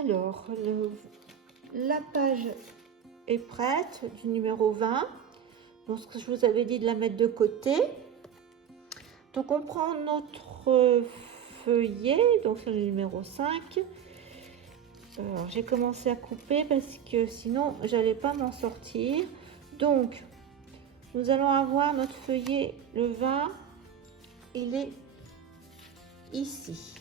Alors, la page est prête du numéro 20. Donc, ce que je vous avais dit de la mettre de côté. Donc, on prend notre feuillet, donc c'est le numéro 5. Alors, j'ai commencé à couper parce que sinon, j'allais pas m'en sortir. Donc, nous allons avoir notre feuillet, le 20, il est ici.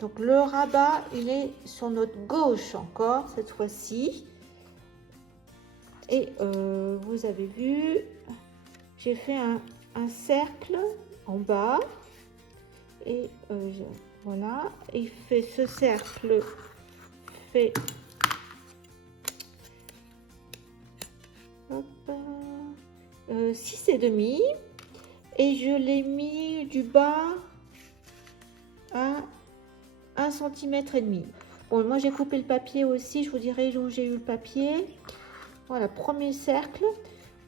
Donc, le rabat, il est sur notre gauche encore, cette fois-ci. Et vous avez vu, j'ai fait un cercle en bas. Et voilà, il fait ce cercle, fait 6,5 et je l'ai mis du bas à 1,5 cm. Bon, moi j'ai coupé le papier aussi, je vous dirai où j'ai eu le papier. Voilà, premier cercle.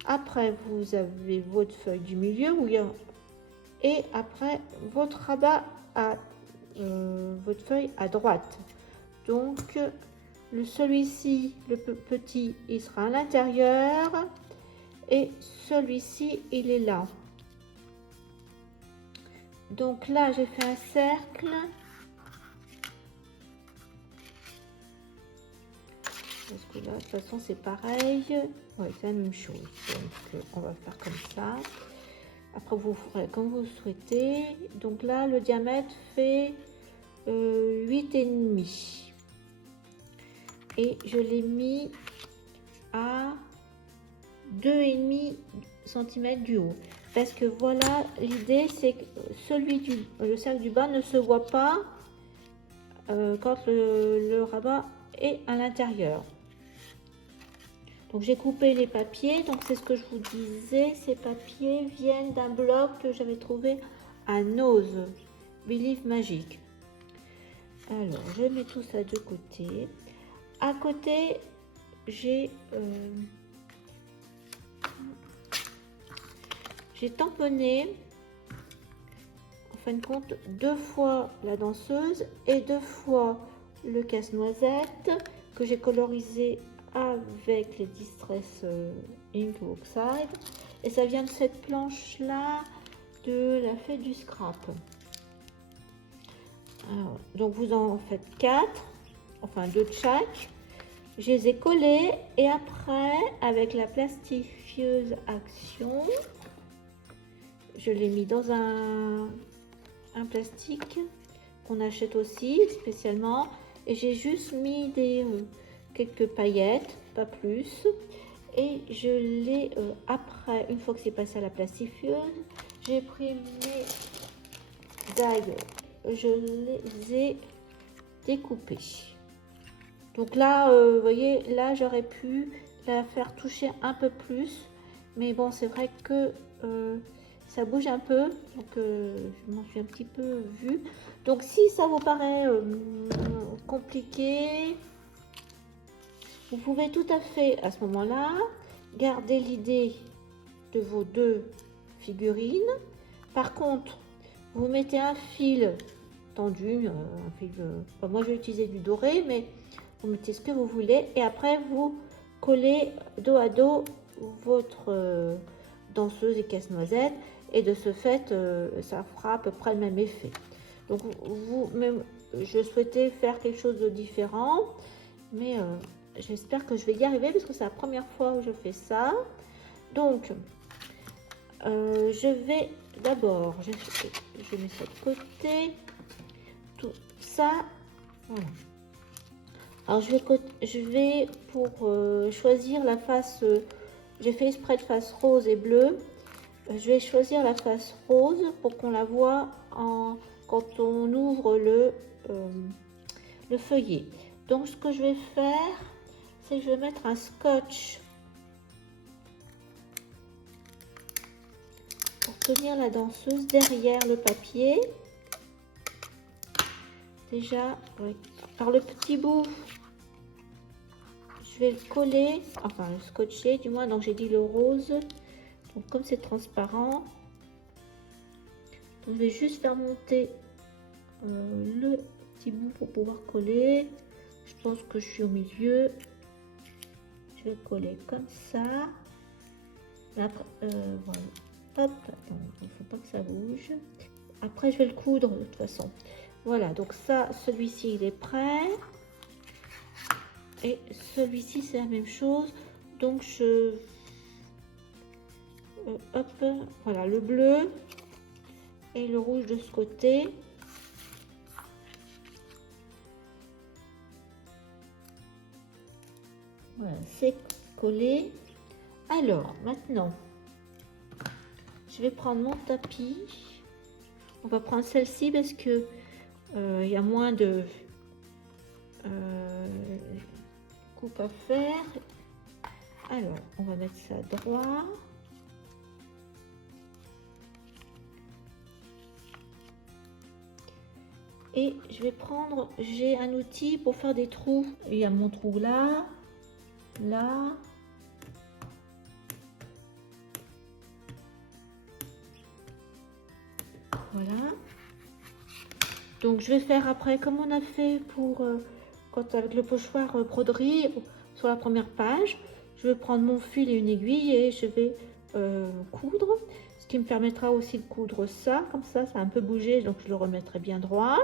Après, vous avez votre feuille du milieu où il y a, et après votre rabat à votre feuille à droite. Donc celui-ci, le petit, il sera à l'intérieur et celui-ci, il est là. Donc là, j'ai fait un cercle. Parce que là, de toute façon, c'est pareil. Ouais, c'est la même chose. Donc, on va faire comme ça. Après, vous ferez comme vous souhaitez. Donc là, le diamètre fait 8,5. Et je l'ai mis à 2,5 cm du haut. Parce que voilà, l'idée, c'est que le cercle du bas ne se voit pas quand le rabat est à l'intérieur. Donc j'ai coupé les papiers, donc c'est ce que je vous disais, ces papiers viennent d'un blog que j'avais trouvé à Nose, Believe Magic. Alors je mets tout ça de côté. À côté, j'ai tamponné, en fin de compte, 2 fois la danseuse et 2 fois le casse-noisette que j'ai colorisé avec les Distress Ink Oxide, et ça vient de cette planche là de la fête du scrap. Alors, donc vous en faites 4, enfin 2 de chaque. Je les ai collés et après avec la plastifieuse Action, je l'ai mis dans un plastique qu'on achète aussi spécialement, et j'ai juste mis quelques paillettes, pas plus, et je l'ai après, une fois que c'est passé à la plastifieuse, j'ai pris mes dagues, je les ai découpées. Donc là, vous voyez, là j'aurais pu la faire toucher un peu plus, mais bon, c'est vrai que ça bouge un peu, donc je m'en suis un petit peu vue. Donc si ça vous paraît compliqué, vous pouvez tout à fait à ce moment-là garder l'idée de vos 2 figurines. Par contre, vous mettez un fil tendu, un fil, moi je vais utiliser du doré, mais vous mettez ce que vous voulez, et après vous collez dos à dos votre danseuse et casse-noisette, et de ce fait ça fera à peu près le même effet. Donc je souhaitais faire quelque chose de différent, mais j'espère que je vais y arriver parce que c'est la première fois où je fais ça. Donc je vais d'abord, je mets ça de côté, tout ça, voilà. Alors je vais pour choisir la face, j'ai fait exprès de face rose et bleue. Je vais choisir la face rose pour qu'on la voit quand on ouvre le feuillet. Donc ce que je vais faire, c'est que je vais mettre un scotch pour tenir la danseuse derrière le papier. Déjà, par le petit bout, je vais le coller, enfin le scotcher du moins, donc j'ai dit le rose. Donc comme c'est transparent, donc je vais juste faire monter le petit bout pour pouvoir coller. Je pense que je suis au milieu. Je vais coller comme ça. Après, voilà. Hop, attends, il ne faut pas que ça bouge. Après, je vais le coudre de toute façon. Voilà, donc ça, celui-ci, il est prêt. Et celui-ci, c'est la même chose. Donc, hop, voilà, le bleu et le rouge de ce côté. Voilà, c'est collé. Alors, maintenant, je vais prendre mon tapis. On va prendre celle-ci parce que il y a moins de coupe à faire. Alors, on va mettre ça droit. Et je vais prendre, j'ai un outil pour faire des trous. Il y a mon trou là, là. Voilà. Donc je vais faire après comme on a fait pour quand avec le pochoir broderie sur la première page. Je vais prendre mon fil et une aiguille et je vais coudre. Ce qui me permettra aussi de coudre ça. Comme ça a un peu bougé, donc je le remettrai bien droit.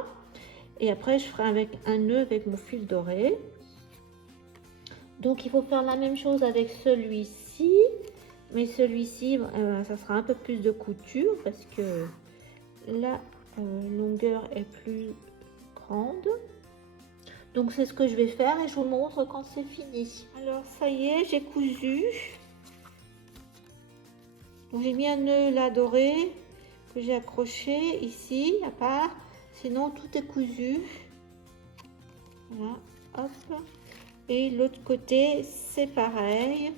Et après je ferai avec un nœud avec mon fil doré. Donc il faut faire la même chose avec celui-ci. Mais celui-ci, ça sera un peu plus de couture parce que la longueur est plus grande. Donc c'est ce que je vais faire et je vous montre quand c'est fini. Alors ça y est, j'ai cousu. J'ai mis un nœud là doré que j'ai accroché ici à part. Sinon tout est cousu. Voilà, hop. Et l'autre côté c'est pareil.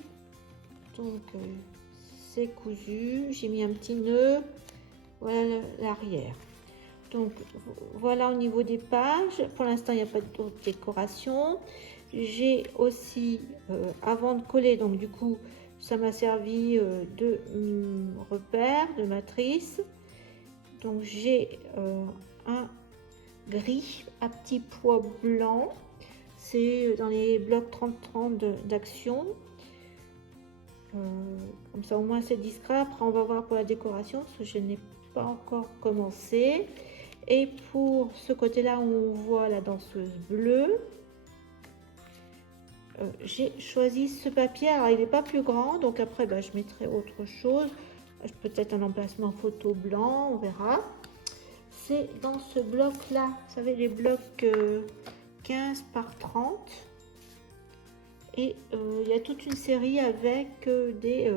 Donc c'est cousu. J'ai mis un petit nœud. Voilà l'arrière. Donc voilà au niveau des pages. Pour l'instant, il n'y a pas d'autres décorations. J'ai aussi, avant de coller, donc du coup, ça m'a servi de repère, de matrice. Donc j'ai un gris à petits pois blancs. C'est dans les blocs 30-30 d'Action. Comme ça, au moins, c'est discret. Après, on va voir pour la décoration, parce que je n'ai pas encore commencé. Et pour ce côté-là, où on voit la danseuse bleue, j'ai choisi ce papier. Alors, il n'est pas plus grand, donc après, je mettrai autre chose. Peut-être un emplacement photo blanc, on verra. C'est dans ce bloc-là, vous savez, les blocs 15 par 30. Et il y a toute une série avec des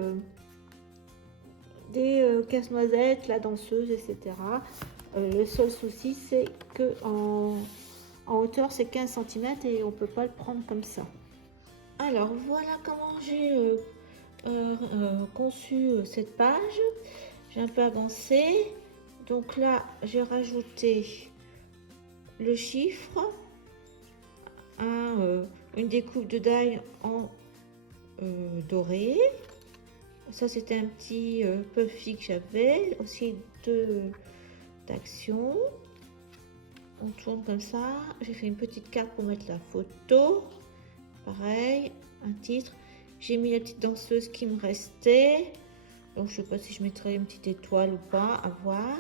casse-noisettes, la danseuse, etc. Le seul souci, c'est que en hauteur, c'est 15 cm et on peut pas le prendre comme ça. Alors, voilà comment j'ai conçu cette page. J'ai un peu avancé. Donc là, j'ai rajouté le chiffre, une découpe de die en doré. Ça, c'était un petit puffy que j'avais. Aussi deux d'Action. On tourne comme ça. J'ai fait une petite carte pour mettre la photo. Pareil, un titre. J'ai mis la petite danseuse qui me restait. Donc, je ne sais pas si je mettrai une petite étoile ou pas, à voir.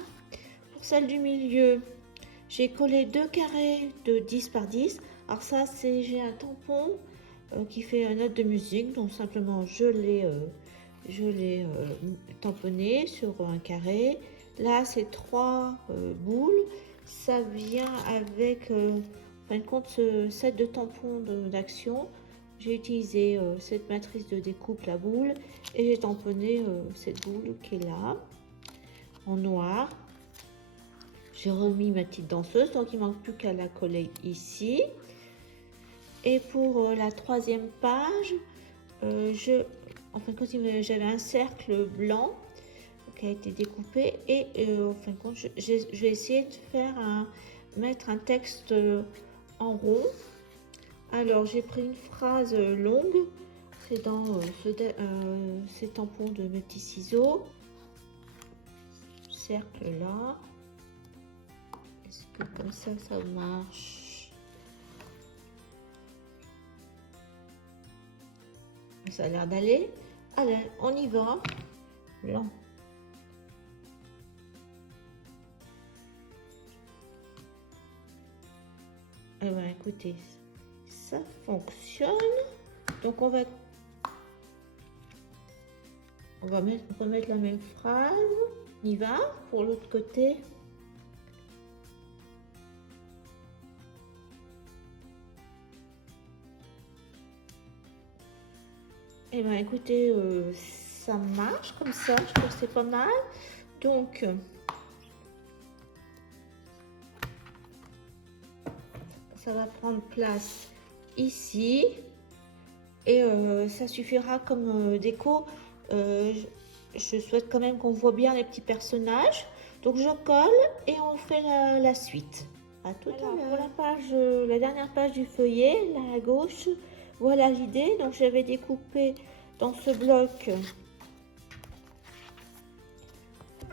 Pour celle du milieu, j'ai collé deux carrés de 10 par 10. Alors ça, c'est j'ai un tampon qui fait un note de musique. Donc, simplement, je l'ai tamponné sur un carré. Là, c'est 3 boules. Ça vient avec, en fin de compte, ce set de tampons d'Action. J'ai utilisé cette matrice de découpe, la boule, et j'ai tamponné cette boule qui est là, en noir. J'ai remis ma petite danseuse, donc il ne manque plus qu'à la coller ici. Et pour la troisième page, en fin de compte, j'avais un cercle blanc qui a été découpé et en fin de compte, je vais essayer de mettre un texte en rond. Alors, j'ai pris une phrase longue, c'est dans ces tampons de mes petits ciseaux. Cercle là. Est-ce que comme ça marche. Ça a l'air d'aller. Allez, on y va. Là. Eh bien, écoutez, ça fonctionne. Donc, on va remettre la même phrase. On y va pour l'autre côté. Eh bien, écoutez, ça marche comme ça. Je trouve que c'est pas mal. Donc, ça va prendre place ici. Et ça suffira comme déco. Je souhaite quand même qu'on voit bien les petits personnages. Donc, je colle et on fait la suite. À tout à l'heure. Pour la page, la dernière page du feuillet, là à gauche, voilà l'idée. Donc, j'avais découpé dans ce bloc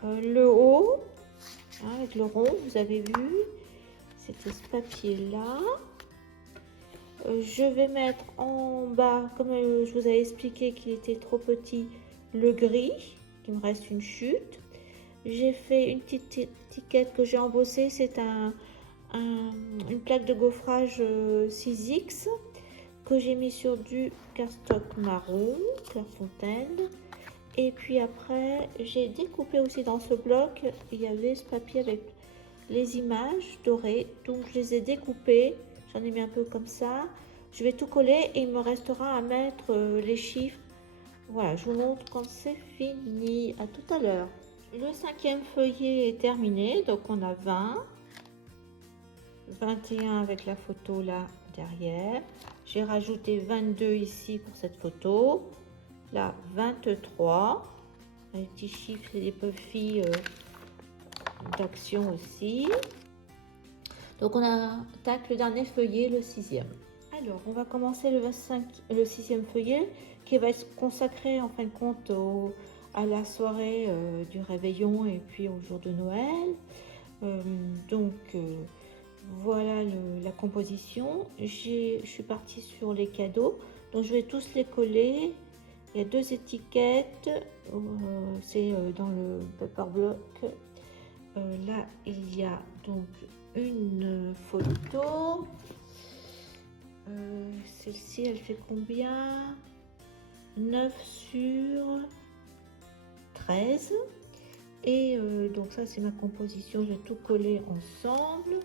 le haut, hein, avec le rond, vous avez vu. C'était ce papier-là. Je vais mettre en bas, comme je vous avais expliqué qu'il était trop petit, le gris. Il me reste une chute. J'ai fait une petite étiquette que j'ai embossée. C'est une plaque de gaufrage 6X que j'ai mis sur du cardstock marron, Clairefontaine. Et puis après, j'ai découpé aussi dans ce bloc, il y avait ce papier avec les images dorées. Donc je les ai découpées, j'en ai mis un peu comme ça. Je vais tout coller et il me restera à mettre les chiffres. Voilà, je vous montre quand c'est fini. À tout à l'heure. Le 5e feuillet est terminé, donc on a 20. 21 avec la photo là derrière. J'ai rajouté 22 ici pour cette photo. Là, 23. Les petits chiffres et des puffy d'action aussi. Donc, on attaque le dernier feuillet, le 6e. Alors, on va commencer le 6e feuillet qui va être consacré en fin de compte à la soirée du réveillon et puis au jour de Noël. Voilà la composition. Je suis partie sur les cadeaux. Donc, je vais tous les coller. Il y a 2 étiquettes. C'est dans le paper block. Là, il y a donc une photo. Celle-ci, elle fait combien? 9 sur 13. Et donc ça, c'est ma composition. Je vais tout coller ensemble.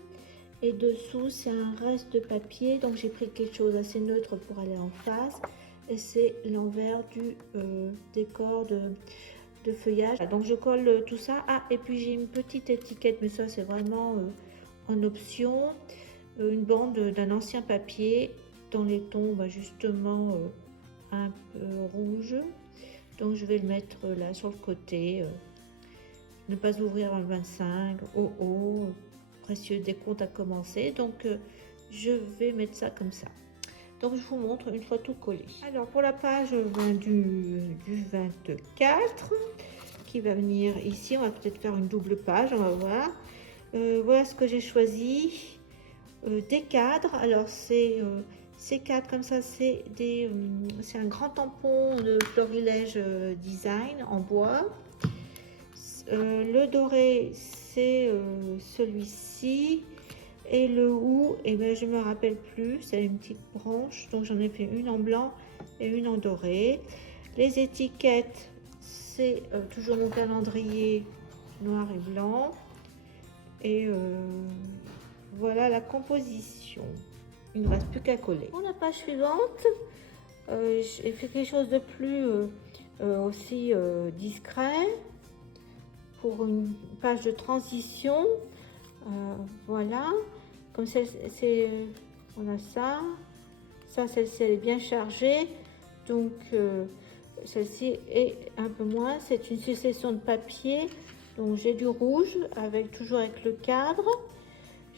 Et dessous, c'est un reste de papier. Donc, j'ai pris quelque chose assez neutre pour aller en face. Et c'est l'envers du décor de feuillage. Donc, je colle tout ça. Ah, et puis j'ai une petite étiquette, mais ça, c'est vraiment en option. Une bande d'un ancien papier dans les tons, justement, un peu rouge. Donc, je vais le mettre là sur le côté. Ne pas ouvrir avant le 25. Oh, oh. Précieux décompte à commencer, donc je vais mettre ça comme ça. Donc je vous montre une fois tout collé. Alors pour la page du 24 qui va venir ici, on va peut-être faire une double page, on va voir. Voilà ce que j'ai choisi. Des cadres, alors c'est ces cadres comme ça, c'est un grand tampon de Florilège Design en bois. Le doré, c'est celui-ci. Et le hou, et ben, je me rappelle plus, c'est une petite branche. Donc j'en ai fait une en blanc et une en doré. Les étiquettes, c'est toujours mon calendrier noir et blanc. Et voilà la composition. Il ne reste plus qu'à coller. Pour la page suivante, j'ai fait quelque chose de plus aussi discret. Pour une page de transition, voilà, comme on a ça, celle-ci elle est bien chargée, donc celle-ci est un peu moins, c'est une succession de papier, donc j'ai du rouge toujours avec le cadre,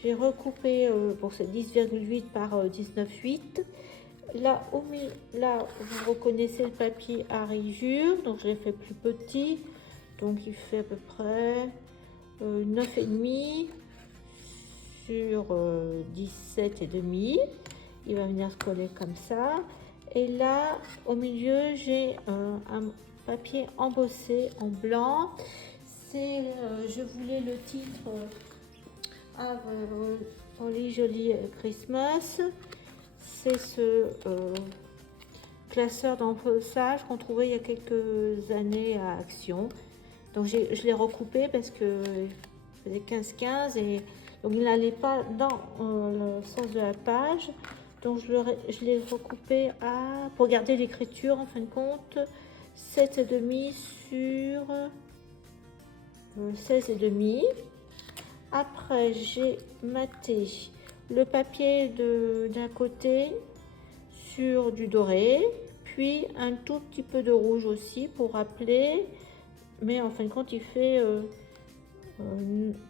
j'ai recoupé pour c'est 10,8 par 19,8. Là, là, vous reconnaissez le papier à rayures, donc je l'ai fait plus petit. Donc il fait à peu près 9,5 sur 17 et demi. Il va venir se coller comme ça. Et là, au milieu, j'ai un papier embossé en blanc. C'est, je voulais le titre Holly Jolly Christmas. C'est ce classeur d'embossage qu'on trouvait il y a quelques années à Action. Donc je l'ai recoupé parce que faisait 15-15 et donc il n'allait pas dans le sens de la page. Donc je l'ai recoupé pour garder l'écriture en fin de compte 7,5 sur 16,5. Après j'ai maté le papier d'un côté sur du doré, puis un tout petit peu de rouge aussi pour rappeler, mais en fin de compte il fait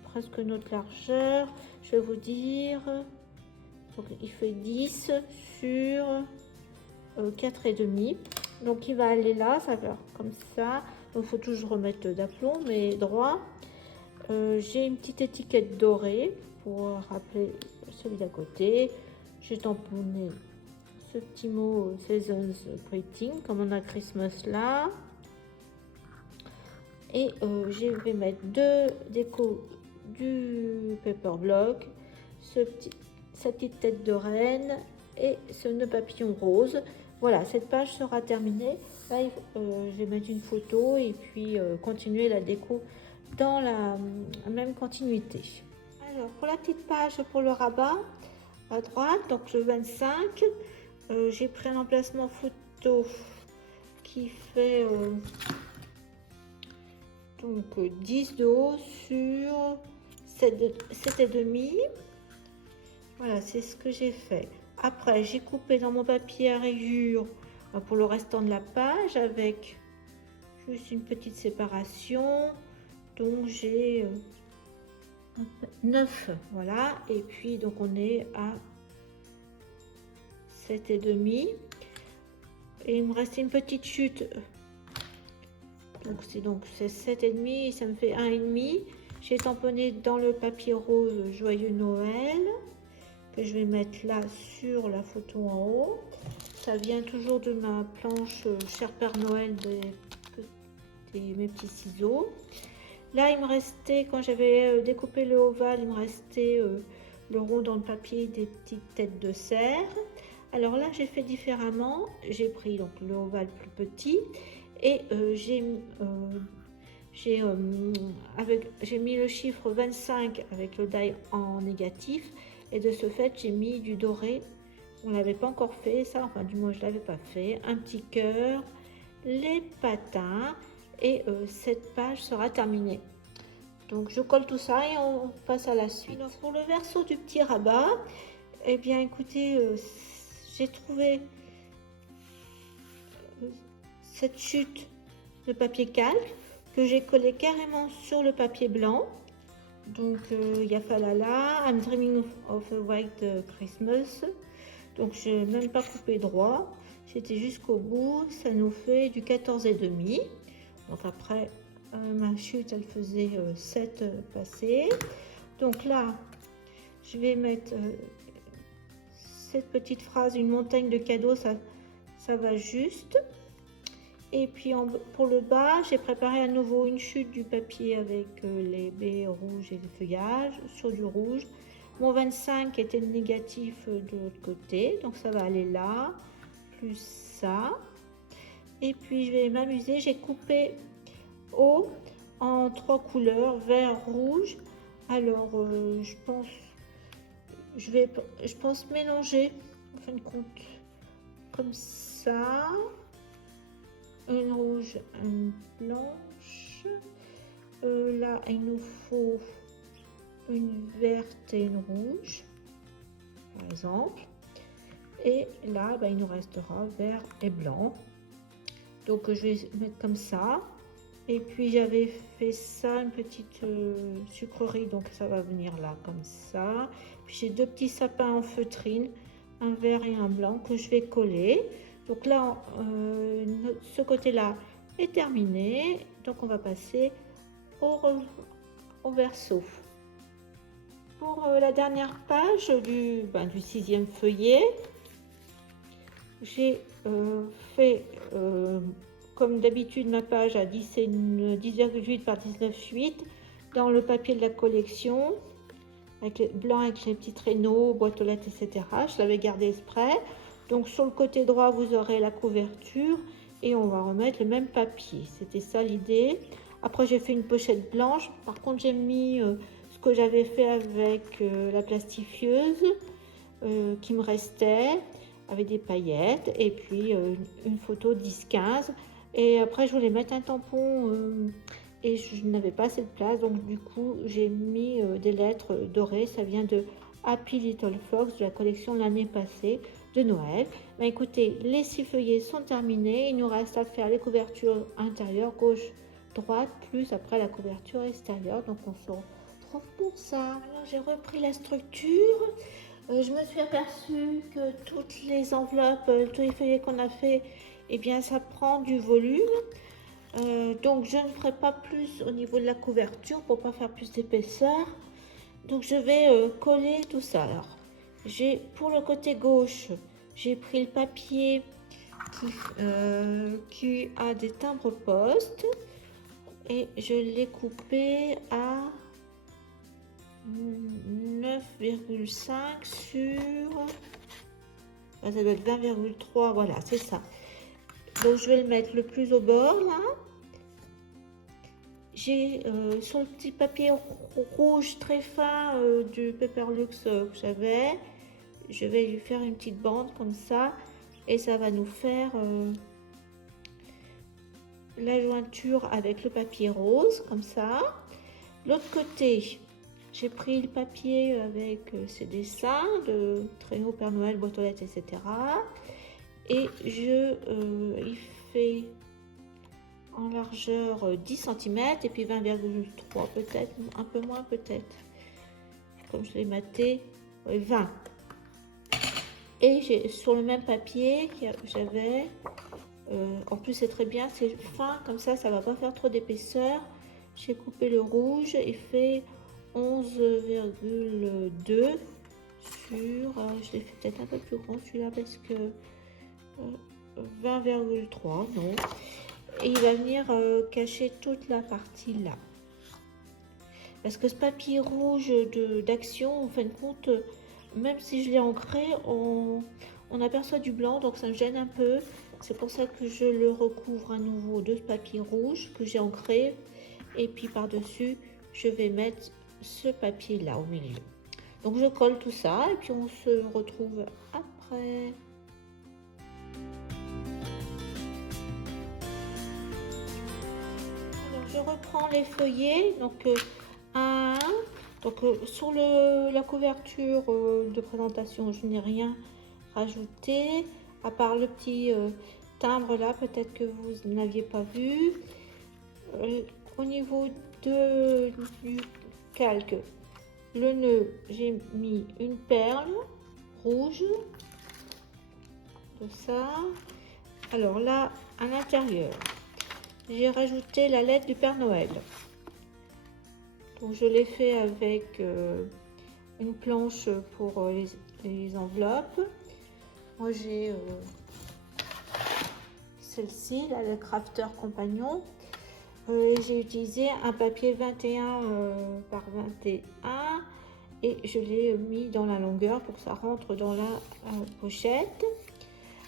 presque notre largeur. Je vais vous dire, donc il fait 10 sur 4,5. Donc il va aller là, ça va comme ça. Donc il faut toujours remettre d'aplomb, mais droit. J'ai une petite étiquette dorée pour rappeler celui d'à côté. J'ai tamponné ce petit mot Seasons Greeting comme on a Christmas là. Et je vais mettre deux décos du paper block, sa petite tête de reine et ce nœud papillon rose. Voilà, cette page sera terminée. Là, je vais mettre une photo et puis continuer la déco dans la même continuité. Alors, pour la petite page pour le rabat, à droite, donc le 25, j'ai pris un emplacement photo qui fait donc 10 de haut sur 7,5. Voilà, c'est ce que j'ai fait. Après, j'ai coupé dans mon papier à rayures pour le restant de la page avec juste une petite séparation. Donc j'ai 9, voilà. Et puis donc on est à 7,5. Et il me reste une petite chute. Donc c'est 7,5 et ça me fait 1,5. J'ai tamponné dans le papier rose Joyeux Noël que je vais mettre là sur la photo en haut. Ça vient toujours de ma planche Cher Père Noël mes petits ciseaux. Là il me restait, quand j'avais découpé le ovale, il me restait le rond dans le papier des petites têtes de cerf. Alors là j'ai fait différemment, j'ai pris donc le ovale plus petit et j'ai mis le chiffre 25 avec le die en négatif et de ce fait j'ai mis du doré. On l'avait pas encore fait ça, enfin du moins je l'avais pas fait. Un petit cœur, les patins et cette page sera terminée. Donc je colle tout ça et on passe à la suite. Alors, pour le verso du petit rabat, eh bien écoutez, j'ai trouvé cette chute de papier calque que j'ai collé carrément sur le papier blanc. Donc Yafalala, I'm Dreaming of a White Christmas. Donc je n'ai même pas coupé droit, j'étais jusqu'au bout. Ça nous fait du 14,5. Donc après ma chute elle faisait 7 passés. Donc là je vais mettre cette petite phrase, une montagne de cadeaux, ça va juste. Et puis pour le bas, j'ai préparé à nouveau une chute du papier avec les baies rouges et les feuillages sur du rouge. Mon 25 était le négatif de l'autre côté, donc ça va aller là, plus ça. Et puis je vais m'amuser, j'ai coupé haut en 3 couleurs, vert, rouge. Alors je pense mélanger en fin de compte comme ça. Une rouge, une blanche. Là, il nous faut une verte et une rouge, par exemple. Et là, il nous restera vert et blanc. Donc, je vais mettre comme ça. Et puis, j'avais fait ça, une petite sucrerie. Donc, ça va venir là, comme ça. Puis, j'ai 2 petits sapins en feutrine, un vert et un blanc que je vais coller. Donc là, ce côté-là est terminé. Donc on va passer au verso. pour la dernière page du 6e feuillet, j'ai fait comme d'habitude ma page à 10,8 par 19,8 dans le papier de la collection, avec les blanc avec les petits traîneaux, boîte aux lettres, etc. Je l'avais gardé exprès. Donc sur le côté droit, vous aurez la couverture et on va remettre le même papier. C'était ça l'idée. Après, j'ai fait une pochette blanche. Par contre, j'ai mis ce que j'avais fait avec la plastifieuse qui me restait, avec des paillettes, et puis une photo 10-15. Et après, je voulais mettre un tampon et je n'avais pas assez de place. Donc, du coup, j'ai mis des lettres dorées. Ça vient de Happy Little Fox de la collection l'année passée de Noël. Mais écoutez, les 6 feuillets sont terminés. Il nous reste à faire les couvertures intérieures, gauche, droite, plus après la couverture extérieure. Donc, on se retrouve pour ça. Alors, j'ai repris la structure. Je me suis aperçue que toutes les enveloppes, tous les feuillets qu'on a fait, eh bien, ça prend du volume. Donc, je ne ferai pas plus au niveau de la couverture pour pas faire plus d'épaisseur. Donc, je vais coller tout ça. Alors, pour le côté gauche, j'ai pris le papier qui a des timbres poste et je l'ai coupé à 9,5 sur, ça doit être 20,3, voilà, c'est ça. Donc je vais le mettre le plus au bord là. J'ai sur le petit papier rouge très fin du Paperlux que j'avais, je vais lui faire une petite bande comme ça et ça va nous faire la jointure avec le papier rose comme ça. L'autre côté, j'ai pris le papier avec ses dessins de traîneau, Père Noël, boîte aux lettres, etc. Et il fait en largeur 10 cm et puis 20,3 peut-être, un peu moins peut-être. Comme je l'ai maté, 20. Et j'ai sur le même papier que j'avais, en plus c'est très bien, c'est fin, comme ça va pas faire trop d'épaisseur. J'ai coupé le rouge et fait 11,2 sur, je l'ai fait peut-être un peu plus grand celui-là parce que 20,3, non. Et il va venir cacher toute la partie là. Parce que ce papier rouge d'action, en fin de compte, même si je l'ai ancré, on aperçoit du blanc, donc ça me gêne un peu. C'est pour ça que je le recouvre à nouveau de ce papier rouge que j'ai ancré. Et puis par-dessus, je vais mettre ce papier là au milieu. Donc je colle tout ça et puis on se retrouve après. Alors, je reprends les feuillets, donc un. Donc sur la couverture de présentation, je n'ai rien rajouté, à part le petit timbre là, peut-être que vous n'aviez pas vu. Au niveau du calque, le nœud, j'ai mis une perle rouge, de ça. Alors là, à l'intérieur, j'ai rajouté la lettre du Père Noël. Donc je l'ai fait avec une planche pour les enveloppes. Moi j'ai celle-ci, là, le Crafter Compagnon. J'ai utilisé un papier 21 par 21 et je l'ai mis dans la longueur pour que ça rentre dans la pochette.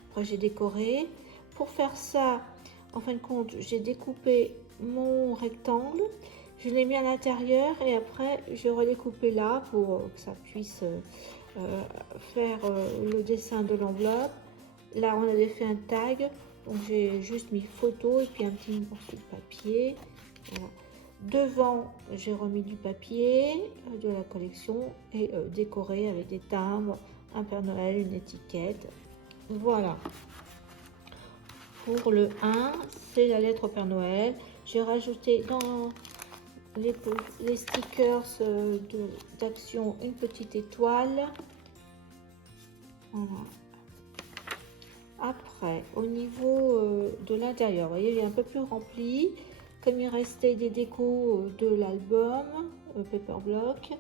Après j'ai décoré. Pour faire ça, en fin de compte, j'ai découpé mon rectangle, je l'ai mis à l'intérieur et après j'ai redécoupé là pour que ça puisse faire le dessin de l'enveloppe. Là on avait fait un tag, donc j'ai juste mis photo et puis un petit morceau de papier. Voilà. Devant j'ai remis du papier de la collection et décoré avec des timbres, un Père Noël, une étiquette. Voilà. Pour le 1, c'est la lettre au Père Noël. J'ai rajouté dans les stickers d'action une petite étoile. Voilà. Après, au niveau de l'intérieur, vous voyez, il est un peu plus rempli. Comme il restait des décos de l'album Paper Block,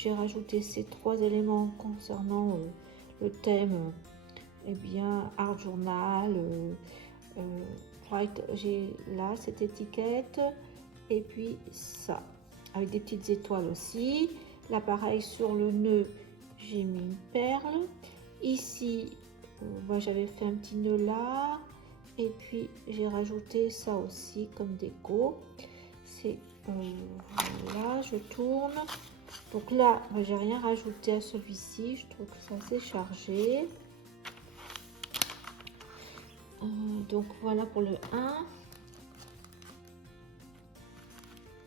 j'ai rajouté ces 3 éléments concernant le thème, eh bien, Art Journal. J'ai là cette étiquette et puis ça, avec des petites étoiles aussi. Là, pareil, sur le nœud, j'ai mis une perle. Ici, j'avais fait un petit nœud là. Et puis, j'ai rajouté ça aussi comme déco. C'est voilà, je tourne. Donc là, j'ai rien rajouté à celui-ci. Je trouve que c'est assez chargé. Donc voilà pour le 1.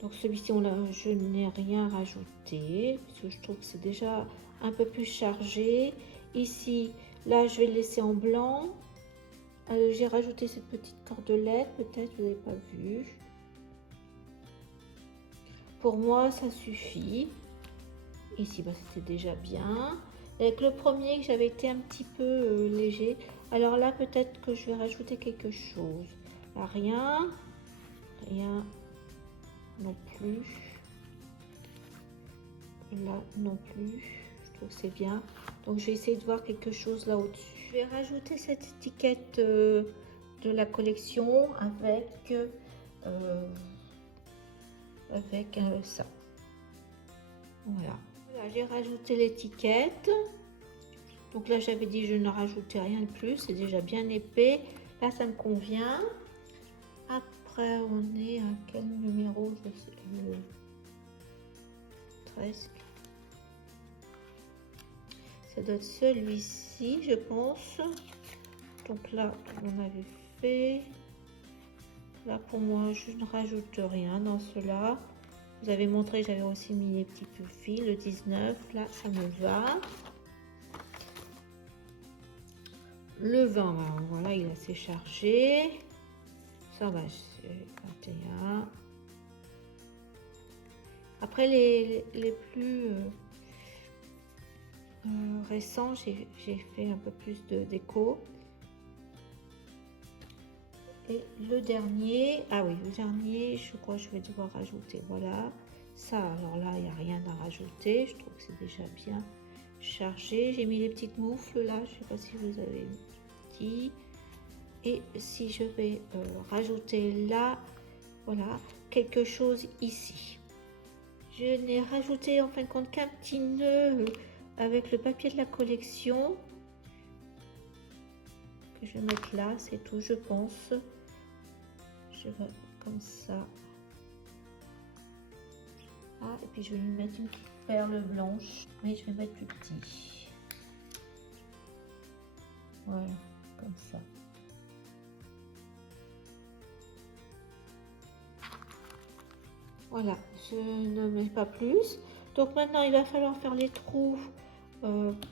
Donc celui-ci, je n'ai rien rajouté parce que je trouve que c'est déjà un peu plus chargé. Ici, là, je vais le laisser en blanc. J'ai rajouté cette petite cordelette, peut-être vous n'avez pas vu. Pour moi, ça suffit. Ici, c'était déjà bien. Avec le premier, j'avais été un petit peu léger. Alors là, peut-être que je vais rajouter quelque chose. Là, rien non plus. Là non plus. Je trouve que c'est bien. Donc, je vais essayer de voir quelque chose là au-dessus. Je vais rajouter cette étiquette de la collection avec ça. Voilà. J'ai rajouté l'étiquette. Donc là, j'avais dit je ne rajoutais rien de plus. C'est déjà bien épais. Là, ça me convient. Après, on est à quel numéro? Je sais, 13. Ça doit être celui-ci, je pense. Donc là, on avait fait. Là, pour moi, je ne rajoute rien dans cela. Vous avez montré, j'avais aussi mis les petits puffs, le 19. Là, ça me va. Le 20, voilà, il est assez chargé. Ça va, c'est 21. Après, les plus récents, j'ai fait un peu plus de déco. Et le dernier, ah oui, le dernier, je crois que je vais devoir rajouter, voilà. Ça, alors là, il n'y a rien à rajouter. Je trouve que c'est déjà bien chargé. J'ai mis les petites moufles là, je ne sais pas si vous avez dit. Et si je vais rajouter là, voilà, quelque chose ici. Je n'ai rajouté en fin de compte qu'un petit nœud avec le papier de la collection. Que je vais mettre là, c'est tout, je pense. Je vais comme ça. Ah, et puis je vais lui mettre une petite perle blanche, mais je vais mettre plus petit. Voilà, comme ça. Voilà, je ne mets pas plus. Donc maintenant, il va falloir faire les trous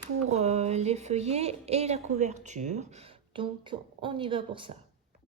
pour les feuillets et la couverture. Donc, on y va pour ça.